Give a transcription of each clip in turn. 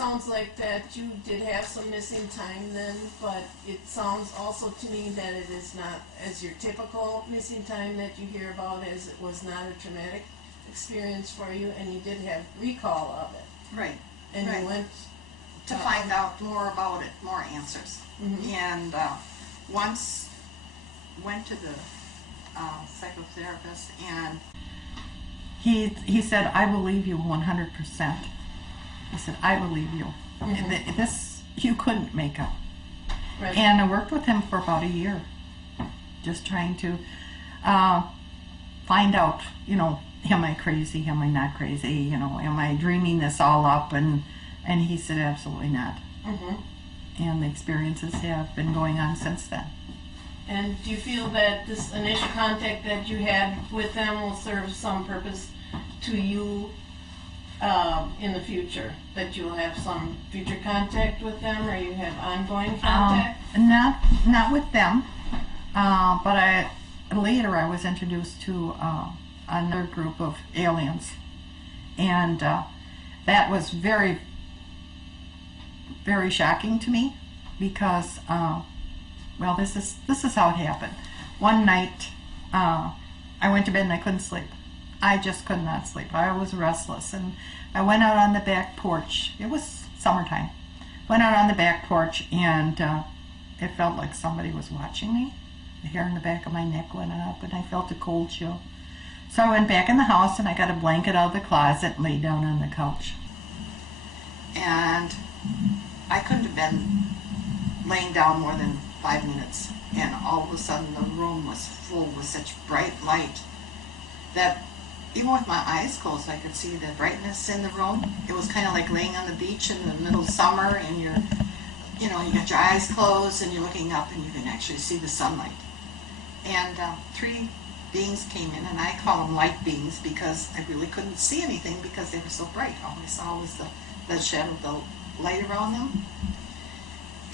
sounds like that you did have some missing time then, but it sounds also to me that it is not as your typical missing time that you hear about, as it was not a traumatic experience for you, and you did have recall of it. Right. And right. you went to find out more about it, more answers. Mm-hmm. And once went to the psychotherapist, and he said, "I believe you 100%." He said, "I believe you. Mm-hmm. This you couldn't make up." Right. And I worked with him for about a year, just trying to find out, am I crazy? Am I not crazy? Am I dreaming this all up? And he said, absolutely not. Mm-hmm. And the experiences have been going on since then. And do you feel that this initial contact that you had with them will serve some purpose to you in the future? That you'll have some future contact with them, or you have ongoing contact? Not with them, but later I was introduced to another group of aliens, and that was very, very shocking to me, because well, this is how it happened. One night, I went to bed and I couldn't sleep. I just could not sleep. I was restless, and I went out on the back porch. It was summertime. Went out on the back porch, and it felt like somebody was watching me. The hair in the back of my neck went up, and I felt a cold chill. So I went back in the house, and I got a blanket out of the closet and laid down on the couch. And I couldn't have been laying down more than 5 minutes, and all of a sudden the room was full with such bright light that even with my eyes closed I could see the brightness in the room. It was kind of like laying on the beach in the middle of summer, and you got your eyes closed and you're looking up and you can actually see the sunlight. And 3 beings came in, and I call them light beings because I really couldn't see anything because they were so bright. All I saw was the shadow of the light around them.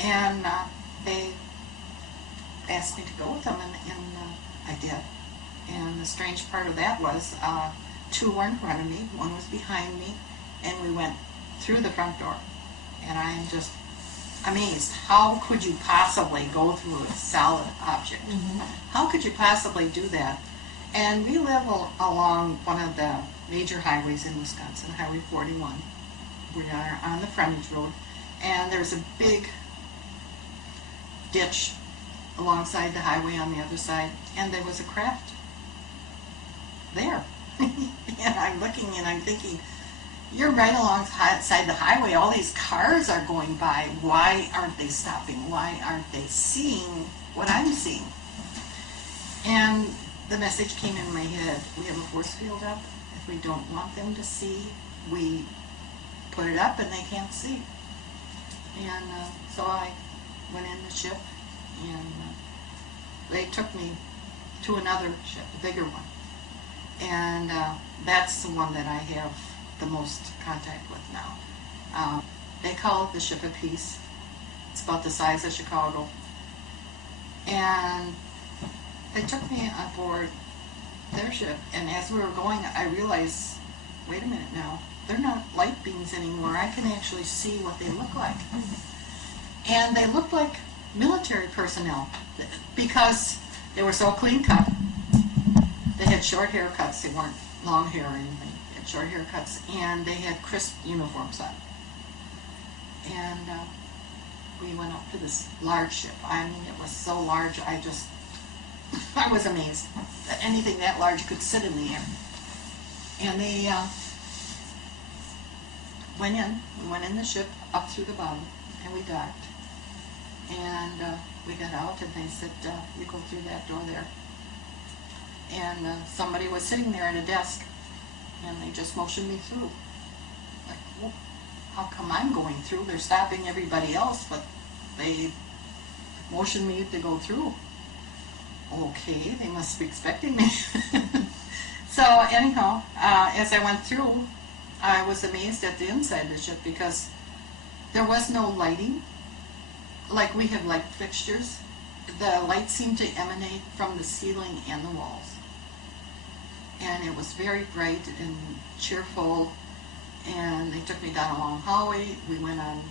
And they asked me to go with them, and I did. And the strange part of that was 2 were in front of me, 1 was behind me, and we went through the front door. And I am just amazed. How could you possibly go through a solid object? Mm-hmm. How could you possibly do that? And we live along one of the major highways in Wisconsin, Highway 41. We are on the frontage road, and there's a big ditch alongside the highway on the other side, and there was a craft there. And I'm looking and I'm thinking, you're right alongside the highway, all these cars are going by, why aren't they stopping? Why aren't they seeing what I'm seeing? And the message came in my head, we have a force field up. If we don't want them to see, we put it up and they can't see. And so I went in the ship, and they took me to another ship, a bigger one. And that's the one that I have the most contact with now. They call it the Ship of Peace. It's about the size of Chicago. And they took me on board their ship, and as we were going, I realized, wait a minute now, they're not light beings anymore. I can actually see what they look like. And they looked like military personnel because they were so clean cut. They had short haircuts. They weren't long hair or anything. They had short haircuts, and they had crisp uniforms on. And we went up to this large ship. I mean, it was so large, I was amazed that anything that large could sit in the air. And they went in. We went in the ship up through the bottom, and we docked. And we got out, and they said, you go through that door there. And somebody was sitting there at a desk, and they just motioned me through. Like, well, how come I'm going through? They're stopping everybody else, but they motioned me to go through. Okay, they must be expecting me. So anyhow, as I went through, I was amazed at the inside of the ship because there was no lighting. Like we have light fixtures. The light seemed to emanate from the ceiling and the walls. And it was very bright and cheerful, and they took me down a long hallway. We went on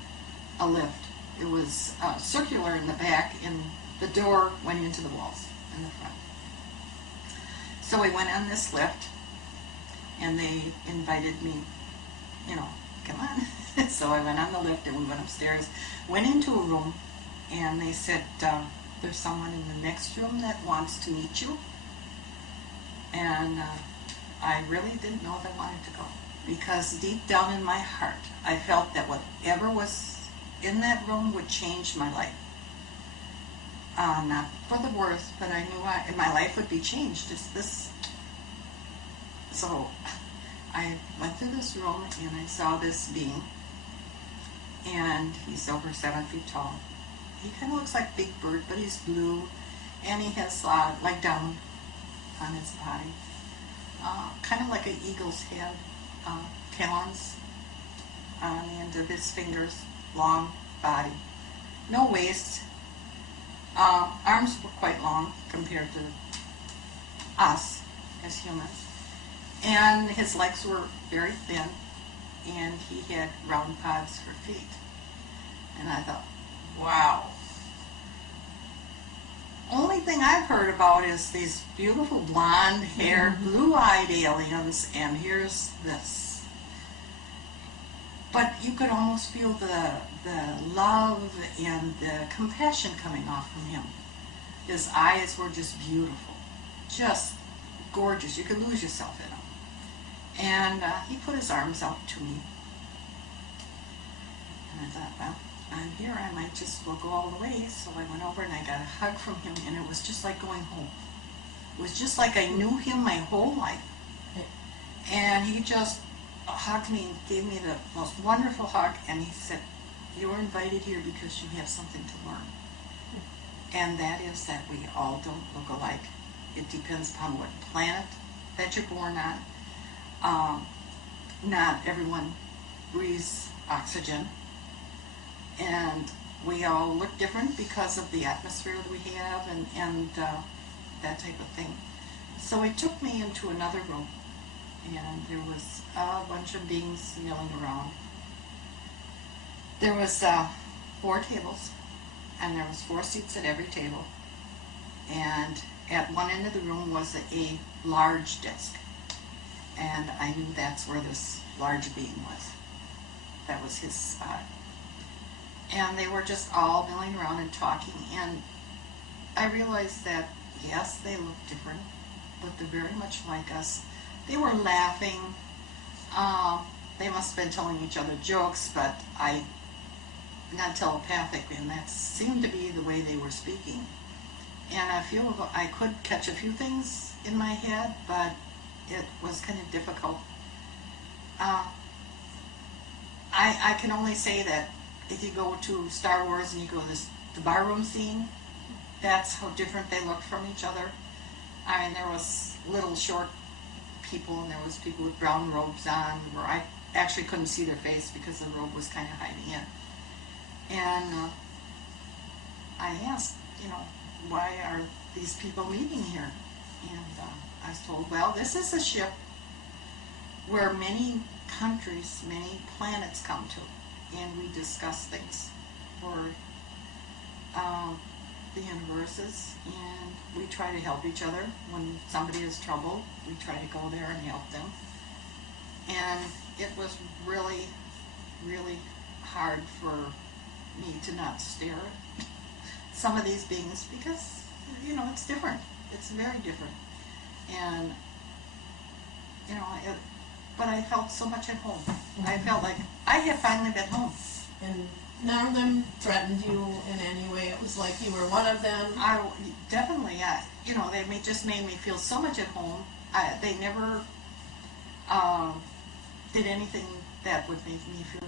a lift. It was circular in the back, and the door went into the walls in the front. So we went on this lift, and they invited me, come on. So I went on the lift, and we went upstairs, went into a room, and they said, there's someone in the next room that wants to meet you. And I really didn't know if I wanted to go, because deep down in my heart, I felt that whatever was in that room would change my life. Not for the worse, but I knew my life would be changed. So I went to this room, and I saw this being, and he's over 7 feet tall. He kind of looks like Big Bird, but he's blue, and he has like down on his body, kind of like an eagle's head, talons on the end of his fingers, long body, no waist, arms were quite long compared to us as humans, and his legs were very thin, and he had round pads for feet. And I thought, wow. Only thing I've heard about is these beautiful blonde-haired, blue-eyed aliens, and here's this. But you could almost feel the love and the compassion coming off from him. His eyes were just beautiful, just gorgeous. You could lose yourself in them. And he put his arms out to me. And I thought, well, I'm here, I might just go all the way. So I went over and I got a hug from him, and it was just like going home. It was just like I knew him my whole life. And he just hugged me and gave me the most wonderful hug, and he said, you were invited here because you have something to learn. And that is that we all don't look alike. It depends upon what planet that you're born on. Not everyone breathes oxygen, and we all look different because of the atmosphere that we have and that type of thing. So he took me into another room, and there was a bunch of beings milling around. There was 4 tables, and there was 4 seats at every table, and at one end of the room was a large desk. And I knew that's where this large being was. That was his spot. And they were just all milling around and talking. And I realized that, yes, they look different, but they're very much like us. They were laughing. They must have been telling each other jokes, but not telepathic, and that seemed to be the way they were speaking. And I could catch a few things in my head, but it was kind of difficult. I can only say that if you go to Star Wars and you go to the barroom scene, that's how different they look from each other. I mean, there was little short people, and there was people with brown robes on, where I actually couldn't see their face because the robe was kind of hiding in. And I asked, why are these people meeting here? And I was told, well, this is a ship where many countries, many planets come to, and we discuss things for the universes, and we try to help each other. When somebody is troubled, we try to go there and help them. And it was really, really hard for me to not stare at some of these beings, because, it's different. It's very different. And, but I felt so much at home. I felt like I had finally been home. And none of them threatened you in any way. It was like you were one of them. Definitely, they just made me feel so much at home. They never did anything that would make me feel